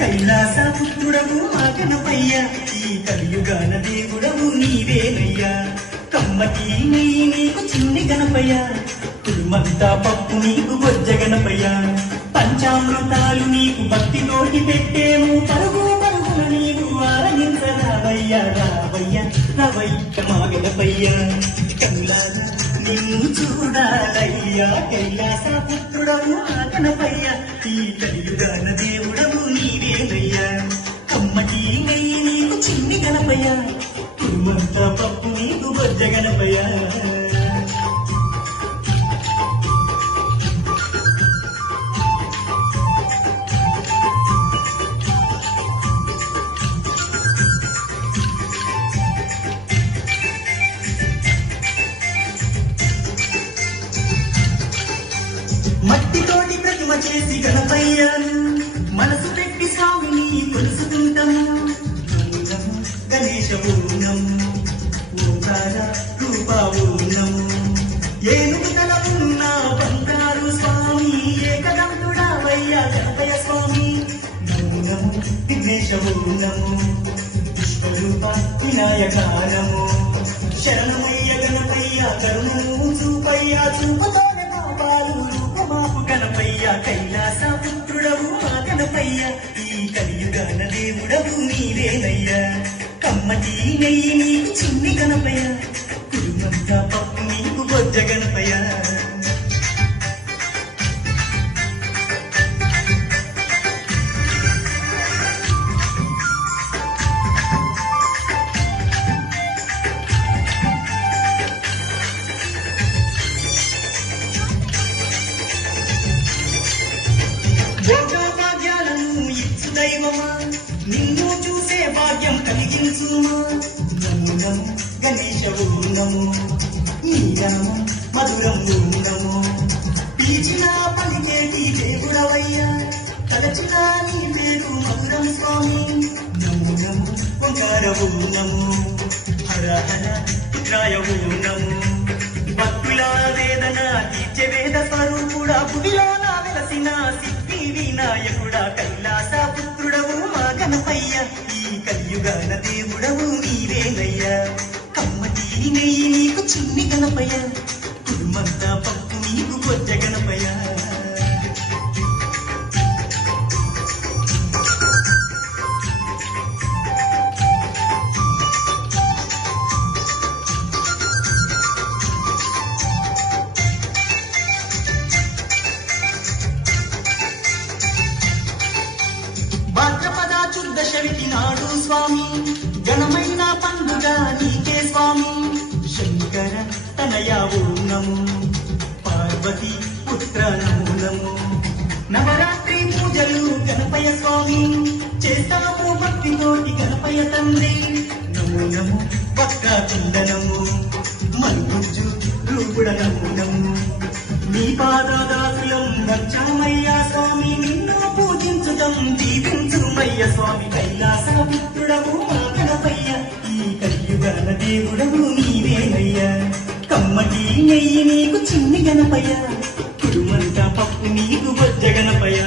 కైలాస పుత్రుడవు మా గణపయ్య, ఈ కలియుగాన దేవుడవు నీవేనయ్యా. కమ్మటి నెయ్యి నీకు చిన్ని గణపయ్య, కురుమంతా పప్పు నీకు బొజ్జ గణపయ్య. పంచామృతాలు నీకు భక్తితోటి పెట్టేము, పరుగు పరుగున నీవు ఆరగించరావయ్యా. రావయ్య రవయ్య మా గణపయ్య, కనులారా నిన్ను చూడాలయ్యా. కైలాస పుత్రుడవు మా గణపయ్య, ఈ కలియుగాన దేవుడవు నీవేనయ్యా. కమ్మటి నెయ్యి నీకు చిన్ని గణపయ్య, కురుమంతా పప్పు నీకు బొజ్జ గణపయ్య. మట్టితోటి ప్రతిమ చేసి గణపయ్యను మనసు పెట్టి స్వామిని కొలుసుకుంటాము. గణేశ ఊనం ఓంకార రూప ఊనం, ఏనుగు తల ఉన్న బంగారు స్వామి, ఏకదంతుడావయ్యా గణపయ్య స్వామి. నమో విఘ్నేశ ఊనము విశ్వరూప వినాయకానము, శరణమయ్య గణపయ్య కరుణము చూపయ్య. చూపుతో మాపు గణపయ్య, కైలాస పుత్రుడవు మా గణపయ్య, ఈ కలియుగాన దేవుడవు నీవేనయ్యా. కమ్మటి నెయ్యి నీకు చిన్ని గణపయ్య, కురుమంతా పప్పు నీకు బొజ్జ గణపయ్య. భాగ్యాలను ఇచ్చు దైవమా, నిన్ను చూసే భాగ్యం కలిగించుమా. నమో నమో గణేశ ఊనము, ఈ నామం మధురం ఊనము. పీచిన పలికేటి దేవుడవయ్యా, తలచిన నీ పేరు మధురం స్వామి. నమో నమో ఓంకార ఊనము, హర హర రుద్రాయ ఊనము. భక్తుల వేదన తీర్చే వేద స్వరూపుడా, భువిలో నా వెలసిన సిద్ధి వినాయకుడా. కైలాస పుత్రుడవు మా గణపయ్య, ఈ కలియుగాన దేవుడవు నీవేనయ్యా. కమ్మటి నెయ్యి నీకు చిన్ని గణపయ్య, కురుమంతా పప్పు నీకు బొజ్జ గణపయ్య. భాద్రపద చుద్దశవితి నాడు స్వామి, ఘనమైన పండుగ నీకే స్వామి. శంకర తనయ ఊనము, పార్వతి పుత్ర నమో నమో. నవరాత్రి పూజలు గణపయ్య స్వామి, చేస్తాము భక్తితోటి గణపయ్య తండ్రి. నమో నమో వక్ర కుండనము, మల్గుజ్జు రూపుడ నమో నమో. నీ పాదదాసులం వచ్చామయ్యా స్వామి, నిన్ను పూజించుతం దీవించుమయ్య స్వామి. కైలాస పుత్రుడవు మా గణపయ్య, ఈ కలియుగాన దేవుడవు నీవేనయ్యా. కమ్మటి నెయ్యి నీకు చిన్ని గణపయ్య, కురుమంతా పప్పు నీకు బొజ్జ గణపయ్య.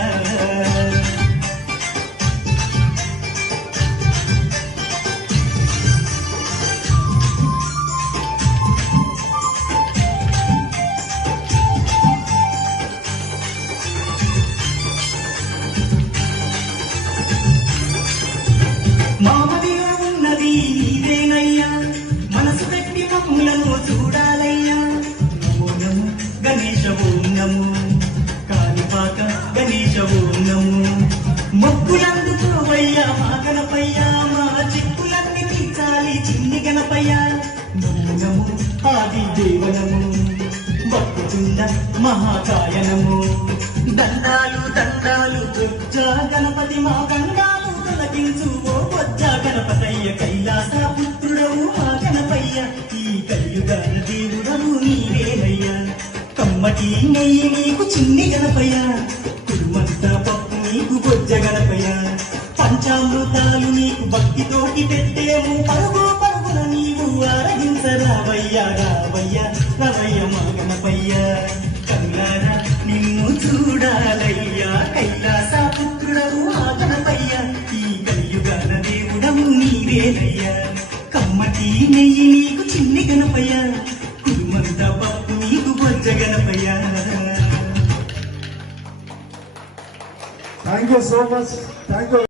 మామదిలో ఉన్నది నీవేనయ్యా, మనసు పెట్టి మమ్ములను చూడాలయ్యా. నమో నమో గణేశ ఊనము, కాలిపాక గణేశ ఊనము. మొక్కులందుకోవయ్యా మా గణపయ్య, మా చిక్కులన్నీ తీర్చాలి చిన్ని గణపయ్య. నమో నమో ఆది దేవనము, భక్తుచుండ మహాకాయనము. దండాలు దండాలు బొజ్జ గణపతి, మా గండాలు తొలగించు ఓ బొజ్జ గణపతయ్య. కైలాస పుత్రుడవు మా గణపయ్య, ఈ కలియుగాన దేవుడవు నీవేనయ్యా. కమ్మటి నెయ్యి నీకు చిన్ని గణపయ్య, కురుమంతా పప్పు నీకు బొజ్జ గణపయ్య. పంచామృతాలు నీకు భక్తితోటి పెట్టేము, పరుగు పరుగున నీవు ఆరగించరావయ్యా. రావయ్య రవయ్య మా గణపయ్య, కనులారా నిన్ను చూడాలయ్యా. కైలాస పుత్రుడవు మా గణపయ్య, నెయ్యి నీకు చిన్ని గణపయ్య కురుమంత పప్పు నీకు బొజ్జ Ganapayya thank you so much thank you